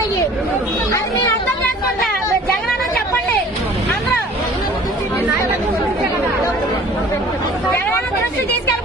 ఉన్నాయి. అది మీరు అర్థం చేసుకుంటా జగన్ చెప్పండి. అందరూ జగన్ దృష్టి తీసుకెళ్ళి